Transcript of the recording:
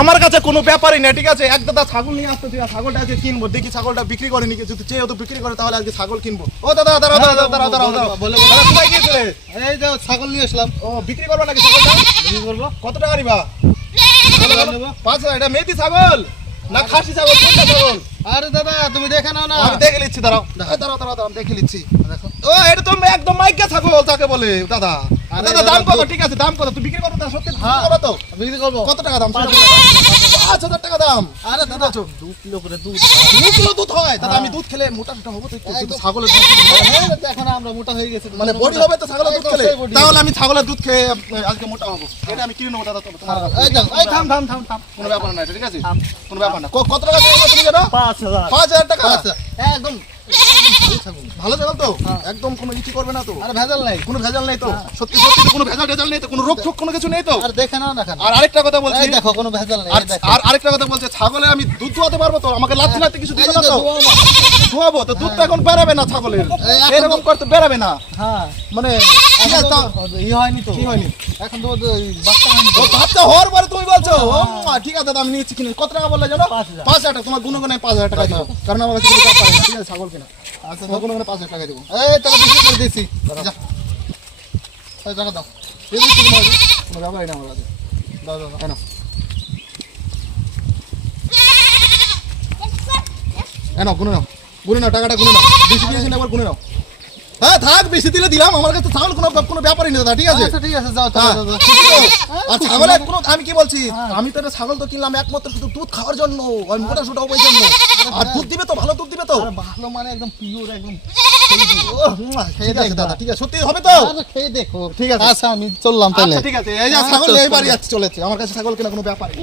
আমার কাছে কোনো ব্যাপারই না ঠিক আছে? এক দাদা ছাগল নিয়ে আসতে আছে ছাগলটা আজকে কিনবো দেখি ছাগলটা বিক্রি করে নাকি যদি চেয়ে তো বিক্রি করে তাহলে আজকে ছাগল কিনবো। ও দাদা দাঁড়াও দাঁড়াও দাঁড়াও দাঁড়াও দাঁড়াও বলো, দাদা কোথায় গিয়েছিলে এই যে ছাগল নিয়ে আসলাম। ও বিক্রি করব নাকি ছাগলটা? কি করব? কত টাকা নিবা? পাঁচ হাজার এটা মেথি ছাগল না খাসি ছাগল? কোনটা ছাগল? আরে দাদা তুমি দেখে নাও না। আমি দেখে নিচ্ছি দাঁড়াও। দাঁড়াও দাঁড়াও দাঁড়াও দেখে নিচ্ছি। দেখো ও এটা তো একদম মাইকা ছাগল তাকে বলে দাদা। দাদা দাম কত? ঠিক আছে দাম কত? বিক্রি সত্যি হ্যাঁ। তো। বিক্রি করব। কত টাকা দাম? পাঁচ হাজার টাকা। দাম। আরে দাদা দু কিলো করে দুধ। দু কিলো দুধ হয়? দাদা আমি দুধ খেলে মোটা সোটা হব তো ছাগলের দুধ। হ্যাঁ, এখন আমরা মোটা হয়ে গেছি মানে বডি হবে তো ছাগলের দুধ খেলে? তাহলে আমি ছাগলের দুধ খেয়ে আজকে মোটা হব। এটা আমি কিনে নেব দাদা তোমার তোমার এই থাম থাম থাম থাম। কোনো ব্যাপার না ঠিক আছে? কোনো ব্যাপার না। কত টাকা তুমি পাঁচ হাজার। পাঁচ হাজার টাকা? একদম। ভালো ছাগল। তো? হ্যাঁ। একদম কোনো ইচি করবে না তো। আরে ভেজাল নাই। কোনো ভেজাল নেই তো? সত্যি সত্যি কোনো ভেজাল টেজাল নেই তো? কোনো রোগ ঠোক কোনো কিছু নেই তো? আর দেখে নাও না আর আরেকটা কথা বলছি। দেখো কোনো ভেজাল নেই আর আরেকটা কথা বলছে ছাগলে আমি দুধ দোয়াতে পারব তো? আমাকে লাথি লাথি কিছু এই দিবে না তো? ধোয়াবো তো? দুধ এখন বেরাবে না ছাগলের। এরকম করতে বেরাবে না। হ্যাঁ। মানে ঠিক এখন আছে তো তা- ই হয়নি তো। কি হয়নি? এখন তো বাচ্চা হয়নি তো। ও বাচ্চা হওয়ার পরে তুমি বলছো? ও ঠিক আছে আমি নিচ্ছি কিনে। কত টাকা বললে জানো? পাঁচ হাজার। টাকা তোমার গুণগুণে পাঁচ হাজার টাকা দিবো কারণ আমার কাছে ঠিক আছে ছাগল কিনা। আচ্ছা তখন ওখানে পাঁচ হাজার টাকা দেবো। এই টাকা বেশি করে দিয়েছি যা। টাকা দাও। এই দিচ্ছি তোমার। কোনো ব্যাপারই না। কেন নাও, গুনে নাও। গুনে নাও টাকাটা গুনে নাও। বেশি দিয়েছি না একবার গুনে নাও। হ্যাঁ থাক বেশি দিলে দিলাম। আমার কাছে ছাগল কোনো কোনো ব্যাপারই না দাদা ঠিক আছে? আচ্ছা ঠিক আছে যাও হ্যাঁ, ছাগলের কোনো আমি কি বলছি? হ্যাঁ। আমি তো এটা ছাগল তো কিনলাম একমাত্র শুধু দুধ খাওয়ার জন্য আর মোটা সোটা ওই জন্য। আর দুধ দিবে তো ভালো দুধ দিবে তো। ভালো মানে একদম পিওর একদম ও, ঠিক আছে দেখ। দাদা ঠিক আছে সত্যি হবে তো? খেয়ে দেখো। ঠিক আছে। আচ্ছা আমি চললাম তাহলে। আচ্ছা ঠিক আছে এই যে ছাগল। এইবারই যাচ্ছে চলেছে। আমার কাছে ছাগল কেনা কোনো ব্যাপার নেই।